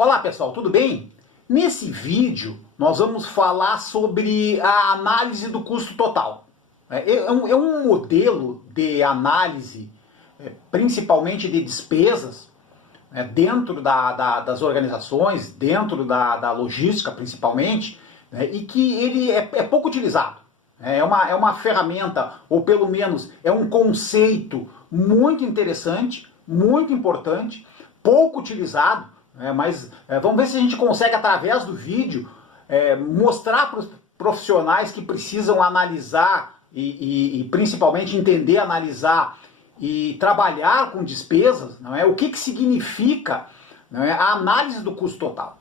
Olá pessoal, tudo bem? Nesse vídeo nós vamos falar sobre a análise do custo total. É um modelo de análise, principalmente de despesas, dentro das organizações, dentro da logística principalmente, e que ele é pouco utilizado. É uma ferramenta, ou pelo menos é um conceito muito interessante, muito importante, pouco utilizado, mas vamos ver se a gente consegue, através do vídeo, mostrar para os profissionais que precisam analisar e principalmente entender, analisar e trabalhar com despesas, não é? O que significa, não é, a análise do custo total.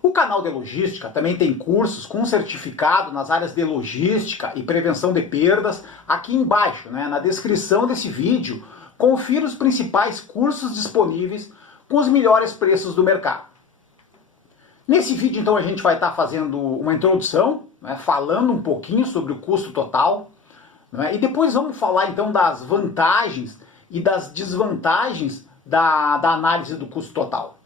O canal de logística também tem cursos com certificado nas áreas de logística e prevenção de perdas. Aqui embaixo, né, na descrição desse vídeo, confira os principais cursos disponíveis com os melhores preços do mercado. Nesse vídeo, então, a gente vai estar fazendo uma introdução, né, falando um pouquinho sobre o custo total, né, e depois vamos falar, então, das vantagens e das desvantagens da análise do custo total.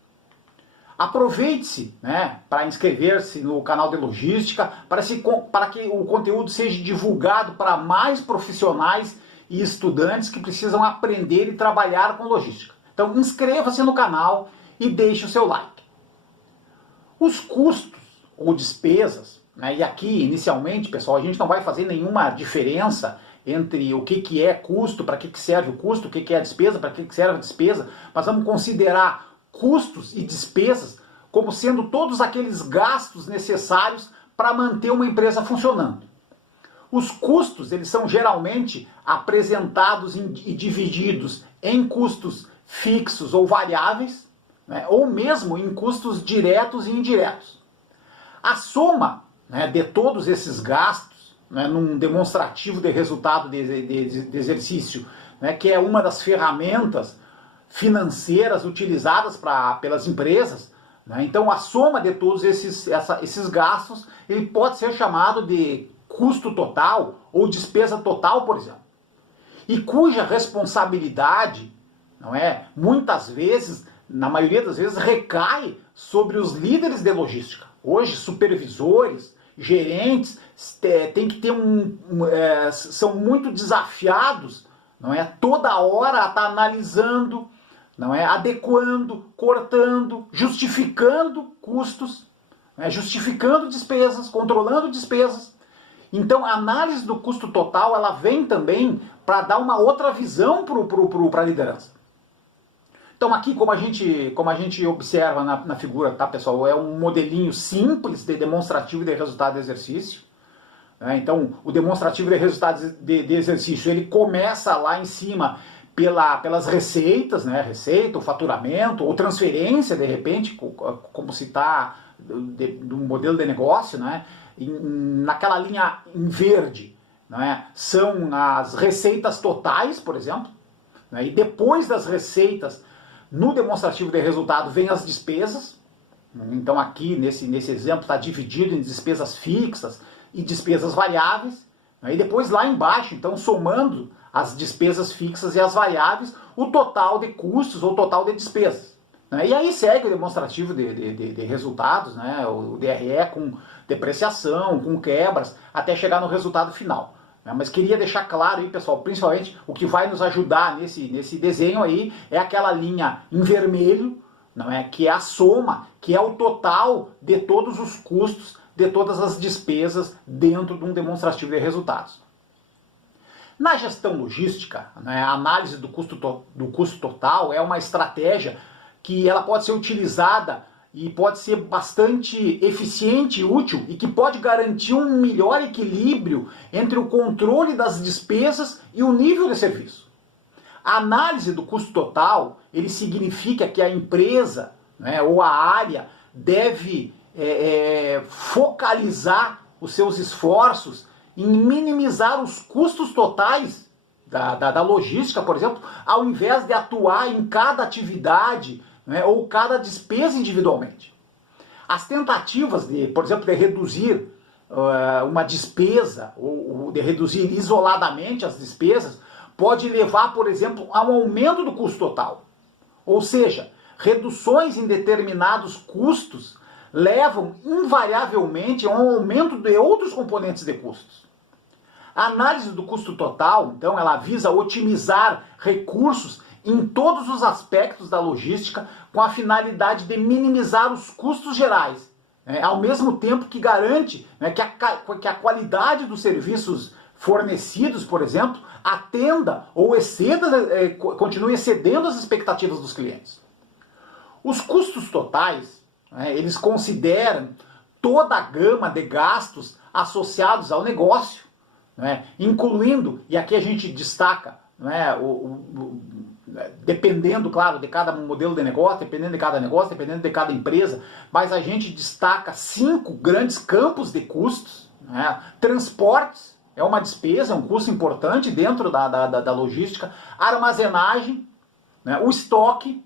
Aproveite-se, né, para inscrever-se no canal de logística, para que o conteúdo seja divulgado para mais profissionais e estudantes que precisam aprender e trabalhar com logística. Então inscreva-se no canal e deixe o seu like. Os custos ou despesas, né, e aqui inicialmente, pessoal, a gente não vai fazer nenhuma diferença entre o que é custo, para que serve o custo, o que é a despesa, para que serve a despesa, mas vamos considerar custos e despesas como sendo todos aqueles gastos necessários para manter uma empresa funcionando. Os custos, eles são geralmente apresentados e divididos em custos fixos ou variáveis, né, ou mesmo em custos diretos e indiretos. A soma, né, de todos esses gastos, né, num demonstrativo de resultado de exercício, né, que é uma das ferramentas financeiras utilizadas pelas empresas, né, então a soma de todos esses gastos, ele pode ser chamado de custo total ou despesa total, por exemplo, e cuja responsabilidade, não é, muitas vezes, na maioria das vezes, recai sobre os líderes de logística. Hoje, supervisores, gerentes, tem que ter são muito desafiados, não é, toda hora a estar analisando, não é, adequando, cortando, justificando custos, justificando despesas, controlando despesas. Então a análise do custo total, ela vem também para dar uma outra visão para a liderança. Então aqui, como a gente observa na figura, tá, pessoal, é um modelinho simples de demonstrativo de resultado de exercício. Então o demonstrativo de resultados de exercício, ele começa lá em cima pelas receitas, né, receita, o faturamento, ou transferência, de repente, como se está do modelo de negócio, né? Naquela linha em verde, né, são as receitas totais, por exemplo, né, e depois das receitas, no demonstrativo de resultado, vem as despesas. Então aqui, nesse exemplo, está dividido em despesas fixas e despesas variáveis, né, e depois lá embaixo, então, somando as despesas fixas e as variáveis, o total de custos ou total de despesas. E aí segue o demonstrativo de resultados, né, o DRE com depreciação, com quebras, até chegar no resultado final. Mas queria deixar claro aí, pessoal, principalmente o que vai nos ajudar nesse desenho aí é aquela linha em vermelho, não é, que é a soma, que é o total de todos os custos, de todas as despesas dentro de um demonstrativo de resultados. Na gestão logística, né, a análise do custo total é uma estratégia que ela pode ser utilizada e pode ser bastante eficiente e útil e que pode garantir um melhor equilíbrio entre o controle das despesas e o nível de serviço. A análise do custo total, ele significa que a empresa, né, ou a área deve focalizar os seus esforços em minimizar os custos totais da logística, por exemplo, ao invés de atuar em cada atividade, né, ou cada despesa individualmente. As tentativas, por exemplo, de reduzir uma despesa, ou de reduzir isoladamente as despesas, pode levar, por exemplo, a um aumento do custo total. Ou seja, reduções em determinados custos levam invariavelmente a um aumento de outros componentes de custos. A análise do custo total, então, ela visa otimizar recursos em todos os aspectos da logística com a finalidade de minimizar os custos gerais, ao mesmo tempo que garante que a qualidade dos serviços fornecidos, por exemplo, atenda ou continue excedendo as expectativas dos clientes. Os custos totais, eles consideram toda a gama de gastos associados ao negócio, incluindo, e aqui a gente destaca, dependendo, claro, de cada modelo de negócio, dependendo de cada empresa, mas a gente destaca 5 grandes campos de custos. Transportes é uma despesa, é um custo importante dentro da logística. Armazenagem, o estoque,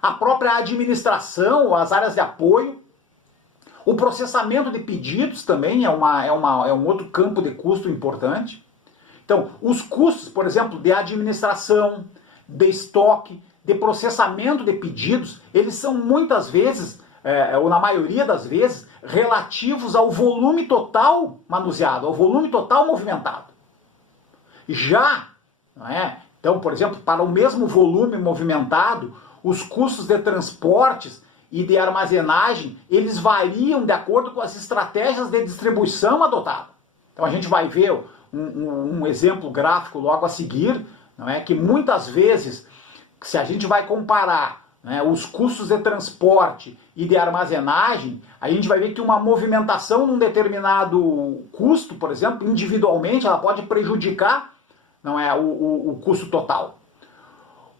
a própria administração, as áreas de apoio. O processamento de pedidos também é um outro campo de custo importante. Então, os custos, por exemplo, de administração, de estoque, de processamento de pedidos, eles são muitas vezes, ou na maioria das vezes, relativos ao volume total manuseado, ao volume total movimentado. Já, então, por exemplo, para o mesmo volume movimentado, os custos de transportes e de armazenagem, eles variam de acordo com as estratégias de distribuição adotadas. Então a gente vai ver um exemplo gráfico logo a seguir, que muitas vezes, se a gente vai comparar os custos de transporte e de armazenagem, a gente vai ver que uma movimentação num determinado custo, por exemplo, individualmente, ela pode prejudicar o custo total.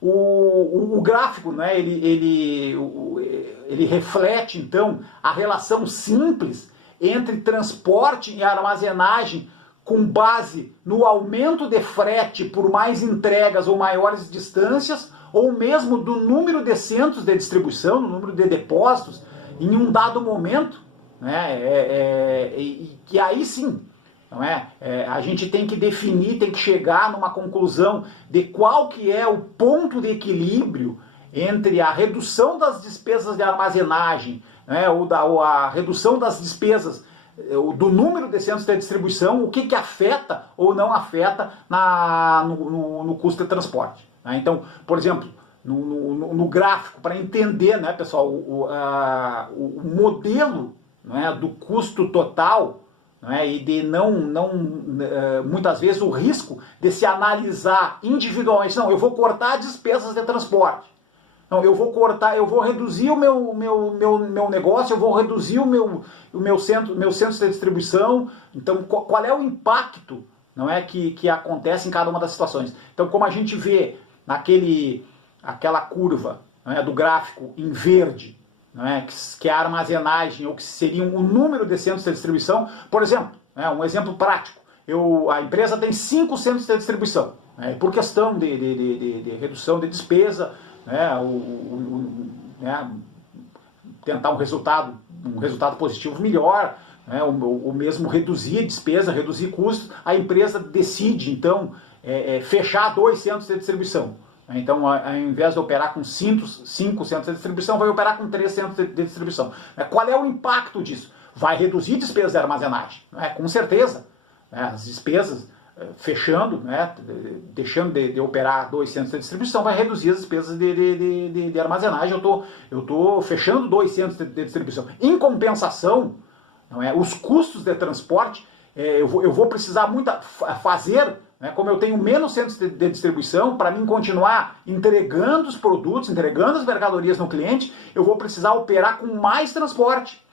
O gráfico, ele reflete, então, a relação simples entre transporte e armazenagem com base no aumento de frete por mais entregas ou maiores distâncias, ou mesmo do número de centros de distribuição, no número de depósitos, em um dado momento, que aí sim, a gente tem que definir, tem que chegar numa conclusão de qual que é o ponto de equilíbrio entre a redução das despesas de armazenagem, ou a redução das despesas do número de centros de distribuição, o que afeta ou não afeta no custo de transporte. Então, por exemplo, no gráfico, para entender, pessoal, o modelo do custo total, e de muitas vezes o risco de se analisar individualmente, eu vou cortar despesas de transporte. Não, eu vou reduzir o meu negócio, eu vou reduzir meus centros de distribuição. Então, qual é o impacto que acontece em cada uma das situações? Então, como a gente vê aquela curva do gráfico em verde, que é a armazenagem, ou que seria o número de centros de distribuição, por exemplo, um exemplo prático, a empresa tem 5 centros de distribuição, por questão de redução de despesa, tentar um resultado positivo melhor, ou mesmo reduzir despesa, reduzir custos, a empresa decide, então, fechar 2 centros de distribuição. Então, ao invés de operar com 5 centros de distribuição, vai operar com 3 centros de distribuição. Qual é o impacto disso? Vai reduzir despesas de armazenagem, com certeza. As despesas fechando, deixando de operar 2 centros de distribuição, vai reduzir as despesas de armazenagem. Eu estou fechando 2 centros de distribuição. Em compensação, os custos de transporte, eu vou precisar muito fazer, como eu tenho menos centros de distribuição, para mim continuar entregando os produtos, entregando as mercadorias no cliente, eu vou precisar operar com mais transporte.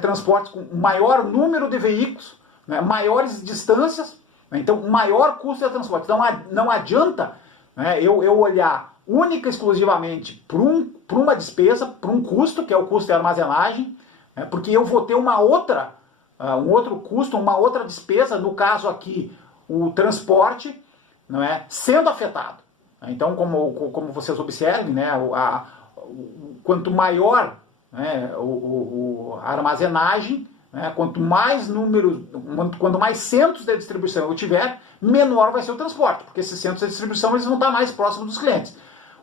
Transportes com maior número de veículos, maiores distâncias, então maior custo de transporte. Então não adianta eu olhar única e exclusivamente para uma despesa, para um custo, que é o custo de armazenagem, porque eu vou ter um outro custo, uma outra despesa, no caso aqui, o transporte, sendo afetado. Então, como vocês observem, quanto maior a armazenagem, quanto mais centros de distribuição eu tiver, menor vai ser o transporte, porque esses centros de distribuição eles vão estar mais próximos dos clientes.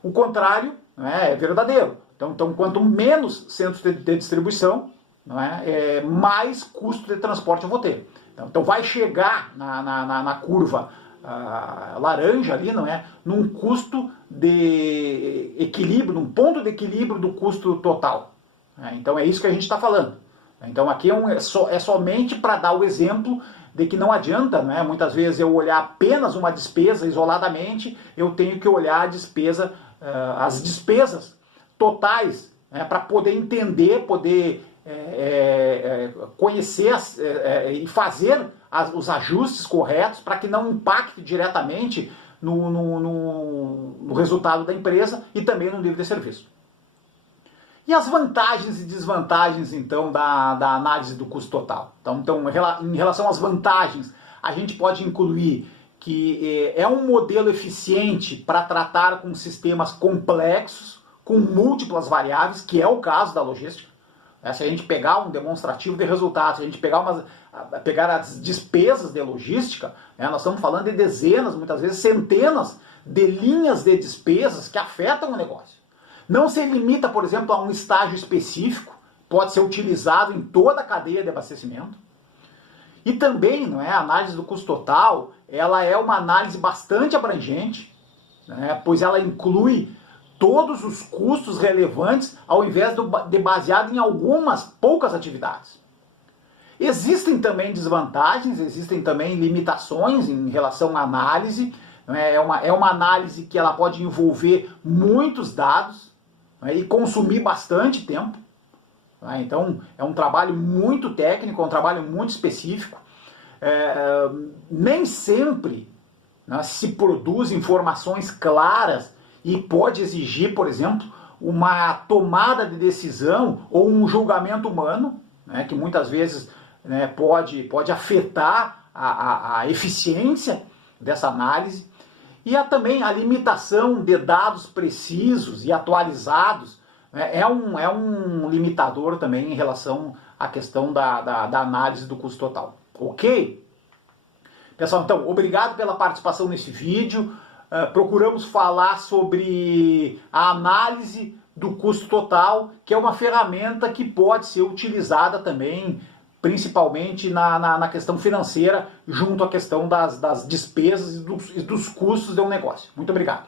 O contrário é verdadeiro. Então quanto menos centros de distribuição, não é, mais custo de transporte eu vou ter. Então vai chegar na curva laranja ali, não é, num custo de equilíbrio, num ponto de equilíbrio do custo total. Então é isso que a gente está falando. Então aqui é somente para dar o exemplo de que não adianta, né, muitas vezes eu olhar apenas uma despesa isoladamente, eu tenho que olhar a despesa, as despesas totais, né, para poder entender, poder conhecer e fazer os ajustes corretos para que não impacte diretamente no resultado da empresa e também no nível de serviço. E as vantagens e desvantagens, então, da análise do custo total? Então, em relação às vantagens, a gente pode incluir que é um modelo eficiente para tratar com sistemas complexos, com múltiplas variáveis, que é o caso da logística. Se a gente pegar um demonstrativo de resultados, se a gente pegar as despesas de logística, nós estamos falando de dezenas, muitas vezes centenas de linhas de despesas que afetam o negócio. Não se limita, por exemplo, a um estágio específico, pode ser utilizado em toda a cadeia de abastecimento. E também, não é, a análise do custo total, ela é uma análise bastante abrangente, né, pois ela inclui todos os custos relevantes, ao invés de baseado em algumas poucas atividades. Existem também desvantagens, existem também limitações em relação à análise. É uma análise que ela pode envolver muitos dados, né, e consumir bastante tempo. Então é um trabalho muito técnico, é um trabalho muito específico. Nem sempre, né, se produz informações claras e pode exigir, por exemplo, uma tomada de decisão ou um julgamento humano, né, que muitas vezes, né, pode afetar a eficiência dessa análise. E há também a limitação de dados precisos e atualizados, né, é um limitador também em relação à questão da análise do custo total. Ok? Pessoal, então, obrigado pela participação nesse vídeo. Procuramos falar sobre a análise do custo total, que é uma ferramenta que pode ser utilizada também, principalmente na questão financeira, junto à questão das despesas e dos custos de um negócio. Muito obrigado.